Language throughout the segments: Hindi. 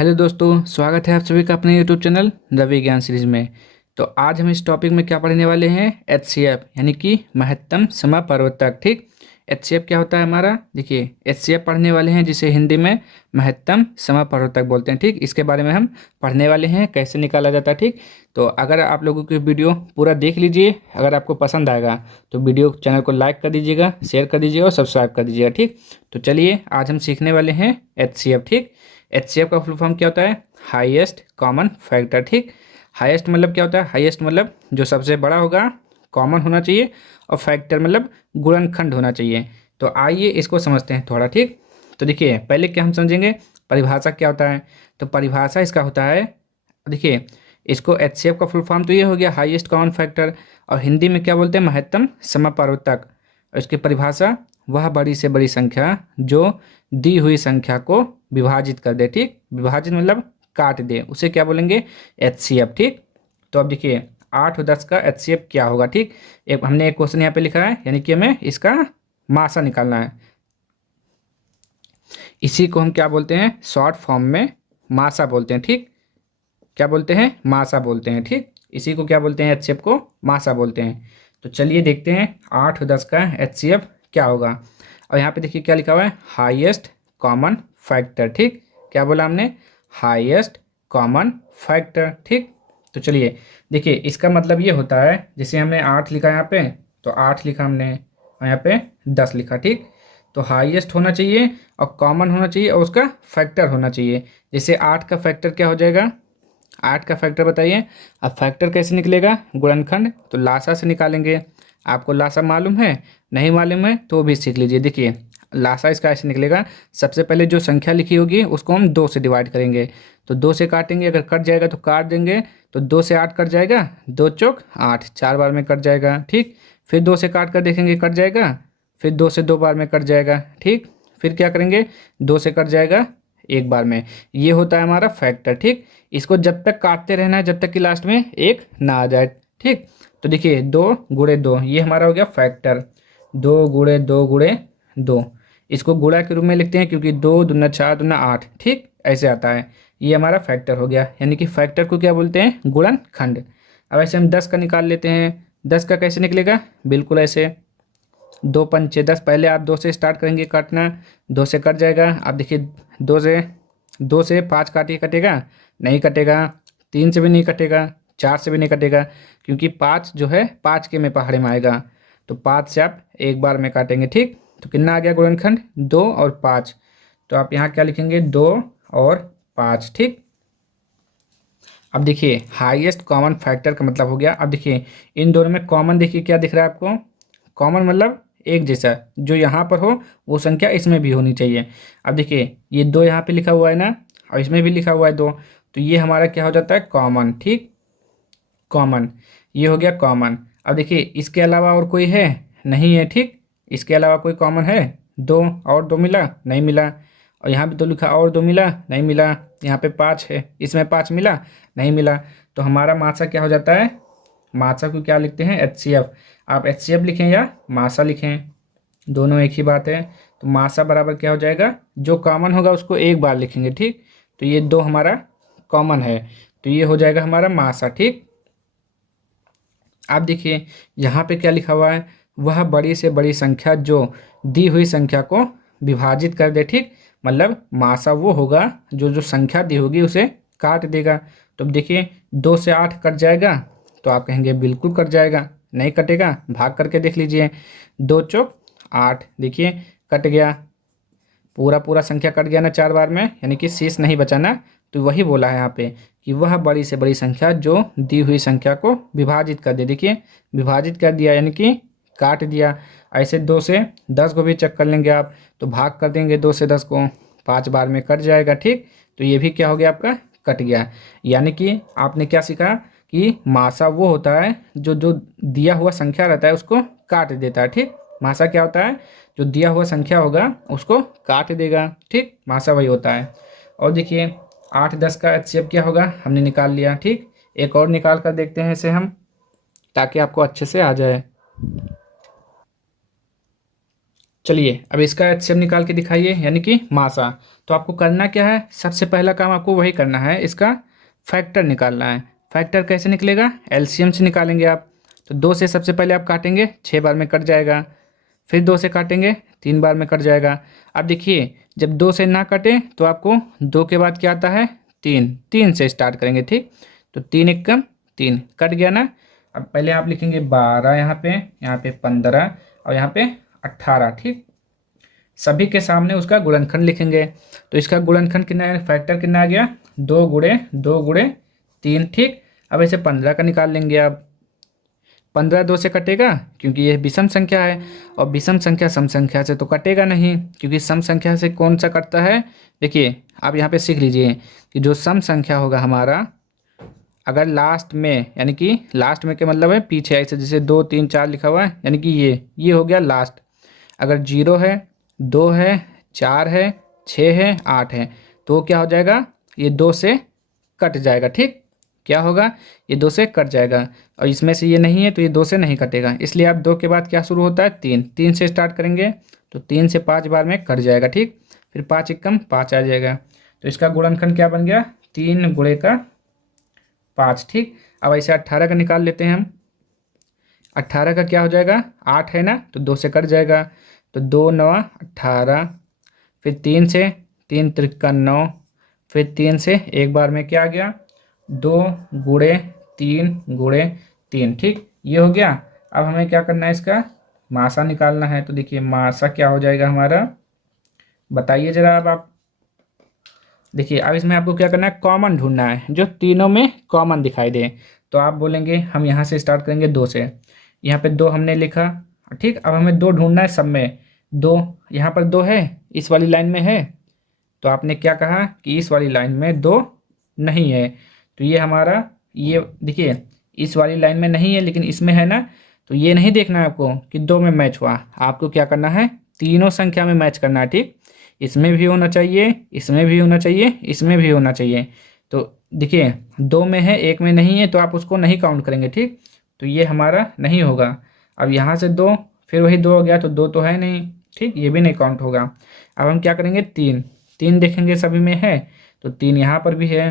हेलो दोस्तों, स्वागत है आप सभी का अपने यूट्यूब चैनल द विज्ञान सीरीज में। तो आज हम इस टॉपिक में क्या पढ़ने वाले हैं, एचसीएफ यानी कि महत्तम समपवर्तक। ठीक, एचसीएफ क्या होता है हमारा, देखिए एचसीएफ पढ़ने वाले हैं जिसे हिंदी में महत्तम समपवर्तक बोलते हैं। ठीक, इसके बारे में हम पढ़ने वाले हैं, कैसे निकाला जाता है। ठीक, तो अगर आप लोगों की वीडियो पूरा देख लीजिए, अगर आपको पसंद आएगा तो वीडियो चैनल को लाइक कर दीजिएगा, शेयर कर दीजिएगा और सब्सक्राइब कर दीजिएगा। ठीक, तो चलिए आज हम सीखने वाले हैं एचसीएफ। ठीक, एचसीएफ का फुल फॉर्म क्या होता है, हाईएस्ट कॉमन फैक्टर। ठीक, हाईएस्ट मतलब क्या होता है, हाईएस्ट मतलब जो सबसे बड़ा होगा, कॉमन होना चाहिए, और फैक्टर मतलब गुणनखंड होना चाहिए। तो आइए इसको समझते हैं थोड़ा। ठीक, तो देखिए पहले क्या हम समझेंगे, परिभाषा क्या होता है। तो परिभाषा इसका होता है, देखिए इसको एचसीएफ का फुल फॉर्म तो ये हो गया हाईएस्ट कॉमन फैक्टर, और हिंदी में क्या बोलते हैं, महत्तम समपवर्तक। और इसकी परिभाषा, वह बड़ी से बड़ी संख्या जो दी हुई संख्या को विभाजित कर दे। ठीक, विभाजित मतलब काट दे, उसे क्या बोलेंगे, एचसीएफ। ठीक, तो अब देखिए 8 और 10 का एचसीएफ क्या होगा। ठीक, एक हमने एक क्वेश्चन यहाँ पे लिखा है, यानी कि हमें इसका मासा निकालना है। इसी को हम क्या बोलते हैं, शॉर्ट फॉर्म में मासा बोलते हैं। ठीक, क्या बोलते हैं, मासा बोलते हैं। ठीक, इसी को क्या बोलते हैं, एचसीएफ को मासा बोलते हैं। तो चलिए देखते हैं 8 और 10 का एचसीएफ क्या होगा। और यहाँ पे देखिए क्या लिखा हुआ है, हाईएस्ट कॉमन फैक्टर। ठीक, क्या बोला हमने, हाईएस्ट कॉमन फैक्टर। ठीक, तो चलिए देखिए इसका मतलब ये होता है, जैसे हमने 8 लिखा यहाँ पे, तो 8 लिखा हमने और यहाँ पे 10 लिखा। ठीक, तो हाईएस्ट होना चाहिए और कॉमन होना चाहिए और उसका फैक्टर होना चाहिए। जैसे 8 का फैक्टर क्या हो जाएगा, 8 का फैक्टर बताइए। अब फैक्टर कैसे निकलेगा, गुणनखंड, तो लासा से निकालेंगे। आपको लासा मालूम है, नहीं मालूम है तो भी सीख लीजिए। देखिए लासा इसका ऐसे निकलेगा, सबसे पहले जो संख्या लिखी होगी उसको हम 2 से डिवाइड करेंगे, तो 2 से काटेंगे, अगर कट जाएगा तो काट देंगे, तो 2 से 8 कट जाएगा, 2 चौक 8, 4 बार में कट जाएगा। ठीक, फिर 2 से काट कर देखेंगे कट जाएगा, फिर 2 से 2 बार में कट जाएगा। ठीक, फिर क्या करेंगे, 2 से कट जाएगा एक बार में। ये होता है हमारा फैक्टर। ठीक, इसको जब तक काटते रहना है जब तक कि लास्ट में एक ना आ जाए। ठीक, तो देखिए 2 गुणे 2, ये हमारा हो गया फैक्टर, 2 गुणे 2 गुणे 2। इसको गुणा के रूप में लिखते हैं क्योंकि 2 दूना 4 दूना 8। ठीक, ऐसे आता है, ये हमारा फैक्टर हो गया, यानी कि फैक्टर को क्या बोलते हैं, गुणनखंड। अब ऐसे हम 10 का निकाल लेते हैं। 10 का कैसे निकलेगा, बिल्कुल ऐसे, 2 पंचे 10, पहले आप 2 से स्टार्ट करेंगे काटना, 2 से कट जाएगा। आप देखिए 2 से 5 काटिए, कटेगा नहीं, कटेगा 3 से भी नहीं कटेगा, 4 से भी नहीं कटेगा, क्योंकि 5 जो है 5 के में पहाड़े में आएगा, तो 5 से आप एक बार में काटेंगे। ठीक, तो कितना आ गया गुणनखंड, 2 और 5, तो आप यहाँ क्या लिखेंगे, 2 और 5। ठीक, अब देखिए हाईएस्ट कॉमन फैक्टर का मतलब हो गया। अब देखिए इन दोनों में कॉमन, देखिए क्या दिख रहा है आपको, कॉमन मतलब एक जैसा, जो यहाँ पर हो वो संख्या इसमें भी होनी चाहिए। अब देखिए ये 2 यहाँ पे लिखा हुआ है ना, और इसमें भी लिखा हुआ है 2, तो ये हमारा क्या हो जाता है, कॉमन। ठीक, कॉमन, ये हो गया कॉमन। अब देखिए इसके अलावा और कोई है, नहीं है। ठीक, इसके अलावा कोई कॉमन है, 2 और 2 मिला, नहीं मिला, और यहाँ भी 2 लिखा और 2 मिला, नहीं मिला, यहाँ पे 5 है, इसमें 5 मिला, नहीं मिला, तो हमारा मासा क्या हो जाता है, मासा को क्या लिखते हैं, एचसीएफ। आप एचसीएफ लिखें या मासा लिखें, दोनों एक ही बात है। तो मासा बराबर क्या हो जाएगा, जो कॉमन होगा उसको एक बार लिखेंगे। ठीक, तो ये 2 हमारा कॉमन है, तो ये हो जाएगा हमारा मासा। ठीक, आप देखिए यहाँ पे क्या लिखा हुआ है, वह बड़ी से बड़ी संख्या जो दी हुई संख्या को विभाजित कर दे। ठीक, मतलब मासा वो होगा जो जो संख्या दी होगी उसे काट देगा। तो अब देखिए 2 से 8 कट जाएगा, तो आप कहेंगे बिल्कुल कट जाएगा, नहीं कटेगा, भाग करके देख लीजिए, 2 चौक 8, देखिए कट गया, पूरा पूरा संख्या कट गया ना 4 बार में, यानी कि शेष नहीं बचा ना। तो वही बोला है यहाँ पे कि वह बड़ी से बड़ी संख्या जो दी हुई संख्या को विभाजित कर दे। देखिए विभाजित कर दिया, यानी कि काट दिया। ऐसे 2 से 10 को भी चेक कर लेंगे आप, तो भाग कर देंगे 2 से 10 को, 5 बार में कट जाएगा। ठीक, तो ये भी क्या हो गया आपका, कट गया। यानी कि आपने क्या सीखा कि मासा वो होता है जो जो दिया हुआ संख्या रहता है उसको काट देता है। ठीक, मासा क्या होता है, जो दिया हुआ संख्या होगा उसको काट देगा। ठीक, मासा वही होता है। और देखिए 8 10 का एचसीएफ क्या होगा, हमने निकाल लिया। ठीक, एक और निकाल कर देखते हैं इसे हम, ताकि आपको अच्छे से आ जाए। चलिए अब इसका एचसीएफ निकाल के दिखाइए, यानी कि मासा। तो आपको करना क्या है, सबसे पहला काम आपको वही करना है, इसका फैक्टर निकालना है। फैक्टर कैसे निकलेगा, एलसीएम से निकालेंगे आप। तो 2 से सबसे पहले आप काटेंगे, 6 बार में कट जाएगा। फिर 2 से काटेंगे, 3 बार में कट जाएगा। अब देखिए जब 2 से ना कटे तो आपको 2 के बाद क्या आता है, 3। 3 से स्टार्ट करेंगे, ठीक। तो 3 एकम 3 कट गया ना। अब पहले आप लिखेंगे 12 यहाँ पे 15 और यहाँ पे 18, ठीक। सभी के सामने उसका गुणनखंड लिखेंगे। तो इसका गुणनखंड कितना है, फैक्टर कितना आ गया, 2 गुणे 2 गुणे 3, ठीक। अब ऐसे 15 का निकाल लेंगे आप। 15 2 से कटेगा क्योंकि ये विषम संख्या है, और विषम संख्या सम संख्या से तो कटेगा नहीं, क्योंकि सम संख्या से कौन सा कटता है। देखिए आप यहाँ पे सीख लीजिए कि जो सम संख्या होगा हमारा, अगर लास्ट में, यानी कि लास्ट में के मतलब है पीछे, ऐसे जैसे 2 3 4 लिखा हुआ है, यानी कि ये हो गया लास्ट। अगर 0 है, 2 है, 4 है, 6 है, 8 है, तो क्या हो जाएगा, ये 2 से कट जाएगा, ठीक। क्या होगा, ये 2 से कट जाएगा। और इसमें से ये नहीं है तो ये 2 से नहीं कटेगा, इसलिए आप 2 के बाद क्या शुरू होता है, 3। 3 से स्टार्ट करेंगे तो 3 से 5 बार में कट जाएगा, ठीक। फिर 5 एकम 5 आ जाएगा। तो इसका गुणनखंड क्या बन गया, 3 गुणे का 5, ठीक। अब ऐसे 18 का निकाल लेते हैं हम। 18 का क्या हो जाएगा, 8 है ना, तो 2 से कट जाएगा। तो 2 9 18। फिर 3 से, 3 त्रिका 9। फिर 3 से एक बार में क्या आ गया, 2 गुणे 3 गुणे 3, ठीक। ये हो गया। अब हमें क्या करना है, इसका मासा निकालना है। तो देखिए मासा क्या हो जाएगा हमारा, बताइए जरा। अब आप देखिए, अब इसमें आपको क्या करना है, कॉमन ढूंढना है, जो तीनों में कॉमन दिखाई दे। तो आप बोलेंगे हम यहाँ से स्टार्ट करेंगे 2 से। यहाँ पे 2 हमने लिखा, ठीक। अब हमें 2 ढूंढना है सब में। 2 यहाँ पर 2 है, इस वाली लाइन में है। तो आपने क्या कहा कि इस वाली लाइन में 2 नहीं है। तो ये हमारा, ये देखिए इस वाली लाइन में नहीं है लेकिन इसमें है ना। तो ये नहीं देखना है आपको कि 2 में मैच हुआ, आपको क्या करना है, तीनों संख्या में मैच करना है, ठीक। इसमें भी होना चाहिए, इसमें भी होना चाहिए, इसमें भी होना चाहिए। तो देखिए 2 में है, 1 में नहीं है, तो आप उसको नहीं काउंट करेंगे, ठीक। तो ये हमारा नहीं होगा। अब यहाँ से 2, फिर वही 2 हो गया, तो 2 तो है नहीं, ठीक, ये भी नहीं काउंट होगा। अब हम क्या करेंगे, 3। 3 देखेंगे सभी में है, तो 3 यहाँ पर भी है,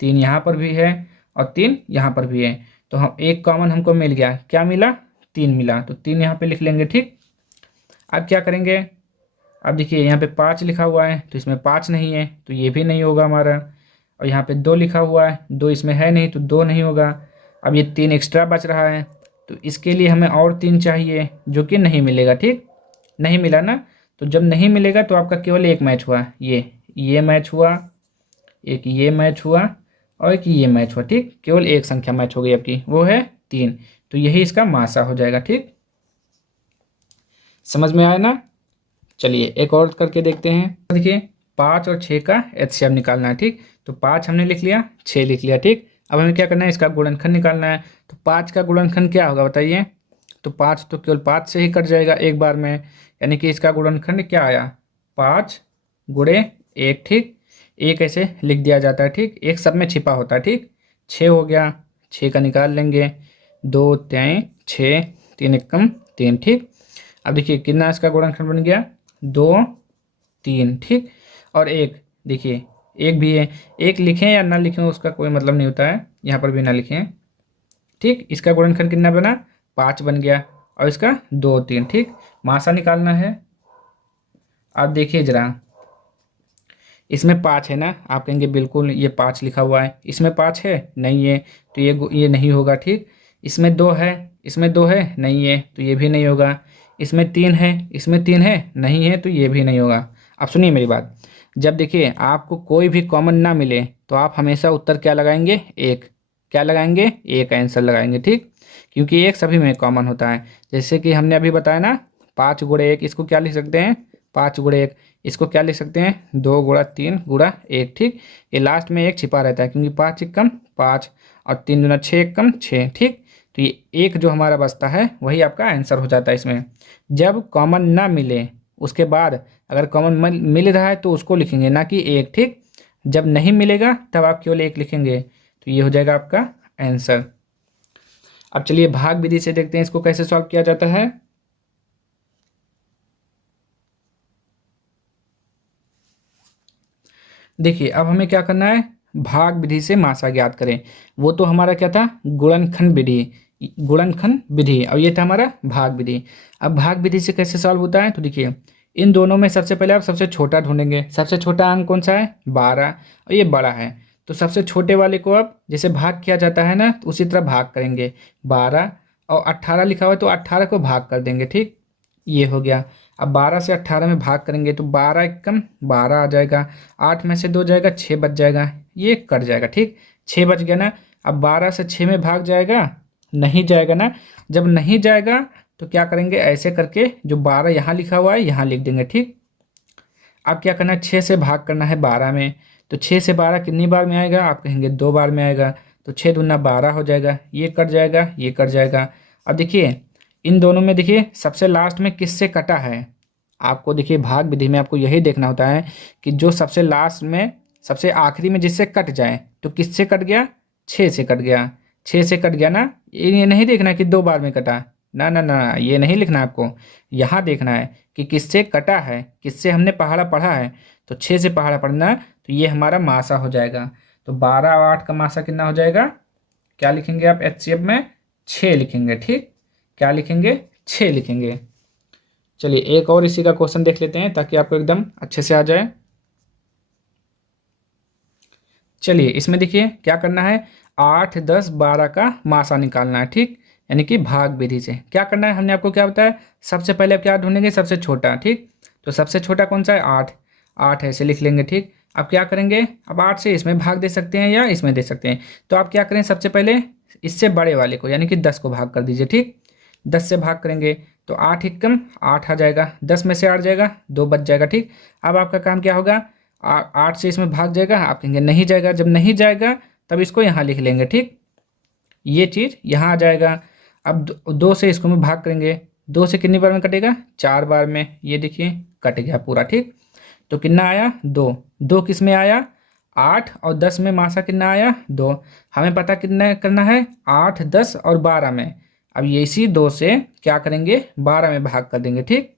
3 यहाँ पर भी है, और 3 यहाँ पर भी है। तो हम एक कॉमन हमको मिल गया, क्या मिला, 3 मिला। तो 3 यहाँ पे लिख लेंगे, ठीक। अब क्या करेंगे, अब देखिए यहाँ पे 5 लिखा हुआ है, तो इसमें 5 नहीं है, तो ये भी नहीं होगा हमारा। और यहाँ पे 2 लिखा हुआ है, 2 इसमें है नहीं, तो 2 नहीं होगा। अब ये 3 एक्स्ट्रा बच रहा है, तो इसके लिए हमें और 3 चाहिए, जो कि नहीं मिलेगा, ठीक। नहीं मिला ना। तो जब नहीं मिलेगा तो आपका केवल एक मैच हुआ, ये मैच हुआ, एक ये मैच हुआ, और एक ये मैच हुआ, ठीक। केवल एक संख्या मैच हो गई आपकी, वो है 3। तो यही इसका मासा हो जाएगा, ठीक। समझ में आया ना। चलिए एक और करके देखते हैं। देखिए 5 और 6 का एचसीएफ निकालना है, ठीक। तो 5 हमने लिख लिया, 6 लिख लिया, ठीक। अब हमें क्या करना है, इसका गुणनखंड निकालना है। तो 5 का गुणनखंड क्या होगा बताइए। तो 5 तो केवल 5 से ही कट जाएगा एक बार में, यानी कि इसका गुणनखंड क्या आया, 5 गुणे 1, ठीक। एक ऐसे लिख दिया जाता है, ठीक, एक सब में छिपा होता है, ठीक। 6 हो गया, 6 का निकाल लेंगे, 2 3 6, 3 एकम 3, ठीक। अब देखिए कितना इसका गुणनखंड बन गया, 2 3, ठीक। और एक, देखिए एक भी है, एक लिखें या ना लिखें उसका कोई मतलब नहीं होता है, यहाँ पर भी ना लिखें, ठीक। इसका गुणनखंड कितना बना, 5 बन गया, और इसका 2 3, ठीक। मासा निकालना है। अब देखिए जरा, इसमें 5 है ना, आप कहेंगे बिल्कुल ये 5 लिखा हुआ है, इसमें 5 है नहीं है, तो ये नहीं होगा, ठीक। इसमें 2 है, इसमें 2 है नहीं है, तो ये भी नहीं होगा। इसमें 3 है, इसमें 3 है नहीं है, तो ये भी नहीं होगा। अब सुनिए मेरी बात, जब देखिए आपको कोई भी कॉमन ना मिले तो आप हमेशा उत्तर क्या लगाएंगे, एक। क्या लगाएंगे, एक आंसर लगाएंगे, ठीक। क्योंकि एक सभी में कॉमन होता है। जैसे कि हमने अभी बताया ना, 5 गुणे 1, इसको क्या लिख सकते हैं, 5 गुणे 1। इसको क्या लिख सकते हैं, 2 गुणा 3 गुणा 1, ठीक। ये लास्ट में एक छिपा रहता है, क्योंकि 5 एकम 5 और 3 दूना 6 एकम 6, ठीक। तो ये एक जो हमारा बचता है वही आपका आंसर हो जाता है इसमें। जब कॉमन ना मिले उसके बाद अगर कॉमन मिल रहा है तो उसको लिखेंगे, ना कि एक, ठीक। जब नहीं मिलेगा तब आप केवल एक लिखेंगे, तो ये हो जाएगा आपका आंसर। अब चलिए भाग विधि से देखते हैं इसको कैसे सॉल्व किया जाता है। देखिए अब हमें क्या करना है, भाग विधि से मासा ज्ञात करें। वो तो हमारा क्या था, गुणनखंड विधि, गुणनखंड विधि, और ये था हमारा भाग विधि। अब भाग विधि से कैसे सॉल्व होता है, तो देखिए इन दोनों में सबसे पहले आप सबसे छोटा ढूंढेंगे। सबसे छोटा अंक कौन सा है, 12, और ये बड़ा है। तो सबसे छोटे वाले को अब जैसे भाग किया जाता है ना, तो उसी तरह भाग करेंगे। 12 और 18 लिखा हुआ है तो 18 को भाग कर देंगे, ठीक, ये हो गया। अब 12 से 18 में भाग करेंगे तो 12 एकम 12 आ जाएगा। 8 में से 2 जाएगा, 6 बच जाएगा, ये कट जाएगा, ठीक, 6 बच गया ना। अब 12 से 6 में भाग जाएगा, नहीं जाएगा ना। जब नहीं जाएगा तो क्या करेंगे, ऐसे करके जो 12 यहाँ लिखा हुआ है यहाँ लिख देंगे, ठीक। अब क्या करना है, 6 से भाग करना है 12 में। तो 6 से 12 कितनी बार में आएगा, आप कहेंगे 2 बार में आएगा। तो 6 दूना 12 हो जाएगा, ये कट जाएगा, ये कट जाएगा। अब देखिए इन दोनों में देखिए सबसे लास्ट में किससे कटा है। आपको देखिए भाग विधि में आपको यही देखना होता है कि जो सबसे लास्ट में सबसे आखिरी में जिससे कट जाए, तो किससे कट गया, 6 से कट गया। 6 से कट गया ना, ये नहीं देखना कि 2 बार में कटा, ना ना ना, ये नहीं लिखना आपको। यहाँ देखना है कि किससे कटा है, किससे हमने पहाड़ा पढ़ा है। तो 6 से पहाड़ा पढ़ना, तो ये हमारा मासा हो जाएगा। तो 12 और 8 का मासा कितना हो जाएगा, क्या लिखेंगे आप एचसीएफ में, 6 लिखेंगे, ठीक। क्या लिखेंगे, 6 लिखेंगे। चलिए एक और इसी का क्वेश्चन देख लेते हैं ताकि आपको एकदम अच्छे से आ जाए। चलिए इसमें देखिए क्या करना है, 8, 10, 12 का मासा निकालना है, ठीक, यानी कि भाग विधि से क्या करना है। हमने आपको क्या बताया, सबसे पहले आप क्या ढूंढेंगे, सबसे छोटा, ठीक। तो सबसे छोटा कौन सा है, 8, 8 ऐसे लिख लेंगे, ठीक। अब क्या करेंगे, अब 8 से इसमें भाग दे सकते हैं या इसमें दे सकते हैं। तो आप क्या करें, सबसे पहले इससे बड़े वाले को यानी कि 10 को भाग कर दीजिए, ठीक। 10 से भाग करेंगे तो 8 एकम 8 आ जाएगा, 10 में से 8 जाएगा, 2 बच जाएगा, ठीक। अब आपका काम क्या होगा, 8 से इसमें भाग जाएगा, आप कहेंगे नहीं जाएगा। जब नहीं जाएगा तब इसको यहाँ लिख लेंगे, ठीक, ये चीज़ यहाँ आ जाएगा। अब 2 से इसको में भाग करेंगे, 2 से कितनी बार में कटेगा, 4 बार में, ये देखिए कट गया पूरा, ठीक। तो कितना आया, 2, 2 किस में आया, 8 और 10 में मासा कितना आया, 2। हमें पता कितना करना है, 8, 10 और 12 में। अब ये इसी 2 से क्या करेंगे, 12 में भाग कर देंगे, ठीक,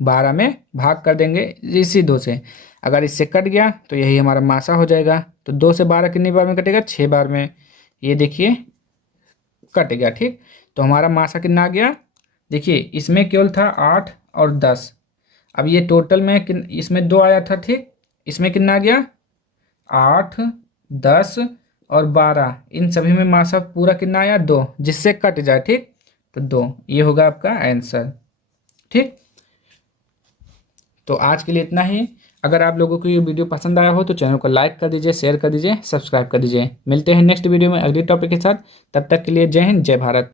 12 में भाग कर देंगे इसी 2 से। अगर इससे कट गया तो यही हमारा मासा हो जाएगा। तो 2 से 12 कितनी बार में कटेगा, 6 बार में, ये देखिए कट गया, ठीक। तो हमारा मासा कितना आ गया, देखिए इसमें केवल था 8 और 10। अब ये टोटल में इसमें 2 आया था, ठीक, इसमें कितना आ गया, 8, 10 और 12, इन सभी में मासा पूरा कितना आया, 2, जिससे कट जाए, ठीक। तो 2, ये होगा आपका आंसर, ठीक। तो आज के लिए इतना ही। अगर आप लोगों को ये वीडियो पसंद आया हो तो चैनल को लाइक कर दीजिए, शेयर कर दीजिए, सब्सक्राइब कर दीजिए। मिलते हैं नेक्स्ट वीडियो में अगले टॉपिक के साथ। तब तक के लिए जय हिंद, जय भारत।